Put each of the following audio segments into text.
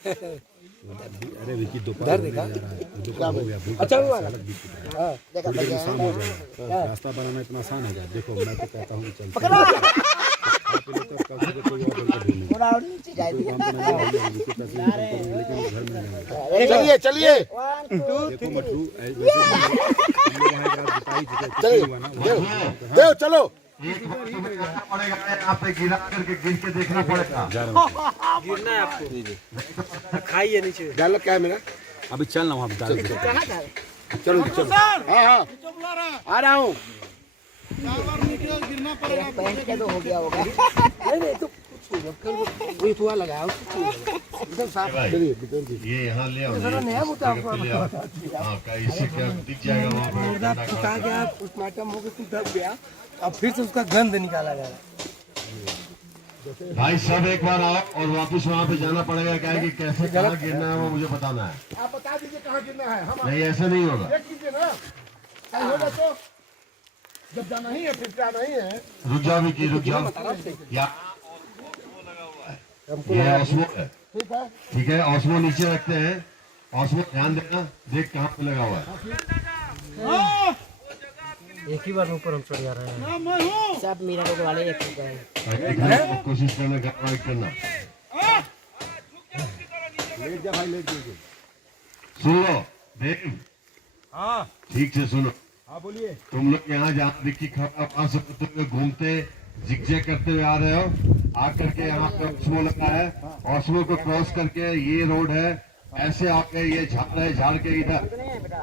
अरे विकी दोपहर देखा दोपहर हो गया। अच्छा हुआ हाँ देखा रास्ता बनाना इतना आसान है। देखो मैं तो कहता हूँ चल चलिए चलिए चलो यहाँ पे गिरा करके गिर के देखना पड़ेगा। गिरना है आपको, खाइए नीचे। डाल क्या है मेरा अभी चलना वहाँ डाल चलो चलो हाँ हाँ आ रहा हूँ। गिरना पड़ेगा तो हो गया होगा। नहीं तो वही हुआ लगाया एकदम साफ। ये यहाँ ले आओ, हाँ इससे क्या दिख जाएगा वहाँ पे। फुटा गया पोस्टमार्टम हो गया, दब गया, अब फिर से उसका गंध निकाला गया। भाई सब एक बार आओ और वापस वहाँ पे जाना पड़ेगा। क्या है कि कैसे कहाँ गिरना है वो मुझे बताना है। आप बता दीजिए कहाँ गिरना है। हम नहीं ऐसा नहीं होगा। देख लीजिए ना, सही होगा तो जब जाना ही है फिर जाना ही है। रुक जाओ विकी रुक जाओ। ये ऑस्मो है, ठीक है। ऑस्मो नीचे रखते हैं। ऑस्मो ध्यान देना, देख कहाँ पे लगा हुआ है। एक ही बार ऊपर हम चढ़ जा रहे हैं। सब मेरा लोग वाले एक ही गए। कोशिश करना, गाइड करना। सुन लो देव, हाँ ठीक से सुनो। हाँ बोलिए। तुम लोग यहाँ जहाँ विक्की खड़ा वहाँ से तुम घूमते जिगजैग करते हुए आ रहे हो। आकर के यहाँ पे ऑस्मो लगा है। ऑस्मो को क्रॉस करके ये रोड है, ऐसे आके ये झाड़ है, झाड़ के इधर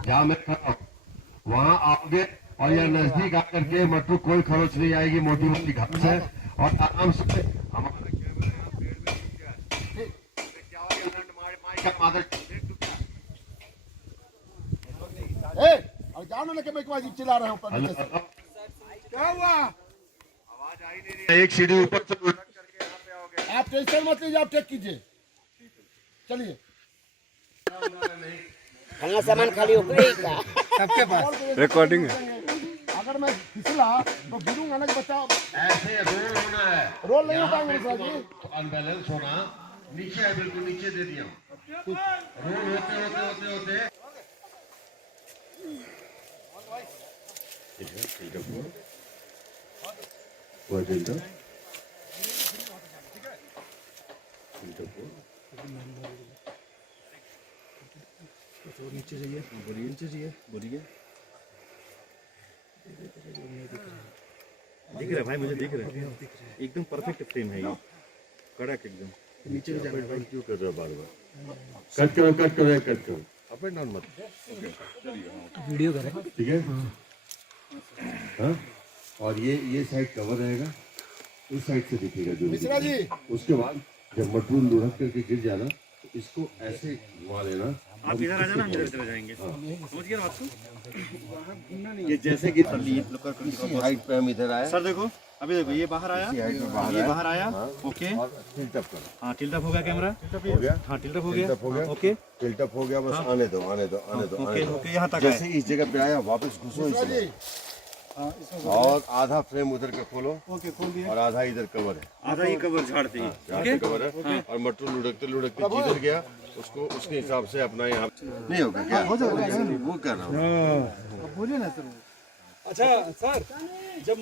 जहाँ मैं खड़ा हूँ वहाँ आओगे और यह नजदीक आकर के मटरू कोई खरोच नहीं आएगी। मोटी मोटी घास है और आराम से हमारे जाओ ना कि मैं चिल्ला रहा हूँ। क्या हुआ? एक सीढ़ी ऊपर से आप टेंशन मत लीजिए, आप टेक कीजिए। चलिए खाना सामान खाली हो गया सबके पास रिकॉर्डिंग है। अगर मैं फिसला तो गिरूंगा ना कि बच्चा। ऐसे रोल होना है, रोल नहीं हो पाएंगे सर जी। अनबैलेंस होना। नीचे है, बिल्कुल नीचे दे दिया। रोल होते होते होते होते नीचे जाइए, नीचे जाइए, बोलिए। दिख रहा है भाई, मुझे दिख रहा है एकदम परफेक्ट फ्रेम है ये, कड़क एकदम। नीचे जाना भाई, क्यों कर रहे हो बार बार? कट करो कट करो कट करो, अप एंड डाउन मत। वीडियो करें ठीक है हाँ। और ये साइड कवर रहेगा, उस साइड से दिखेगा जो मिश्रा जी। उसके बाद जब मटरू लुढ़क करके गिर जाना तो इसको ऐसे घुमा लेना। आप इधर आ जाना, हम इधर चले जाएंगे। समझ गए बात को? ये जैसे कि हाइट पे हम इधर आए सर देखो, अभी देखो ये बाहर आया, ये बाहर आया। ओके टिल्ट अप करो। हाँ टिल्ट अप हो गया कैमरा, हो गया। हाँ टिल्ट अप हो गया। ओके टिल्ट अप हो गया, बस आने दो आने दो आने दो। ओके ओके यहाँ तक जैसे इस जगह पे आया वापस घुसो इसमें, और आधा फ्रेम उधर के खोलो। ओके खोल दिया। और आधा इधर कवर है, आधा ही कवर झाड़ते ही। कवर है। और मटरू लुढ़कते लुढ़कते जिधर गया उसको उसके हिसाब से अपना यहाँ नहीं होगा क्या हो जाएगा। वो कर रहा हूँ। बोलिए ना सर। अच्छा सर, जब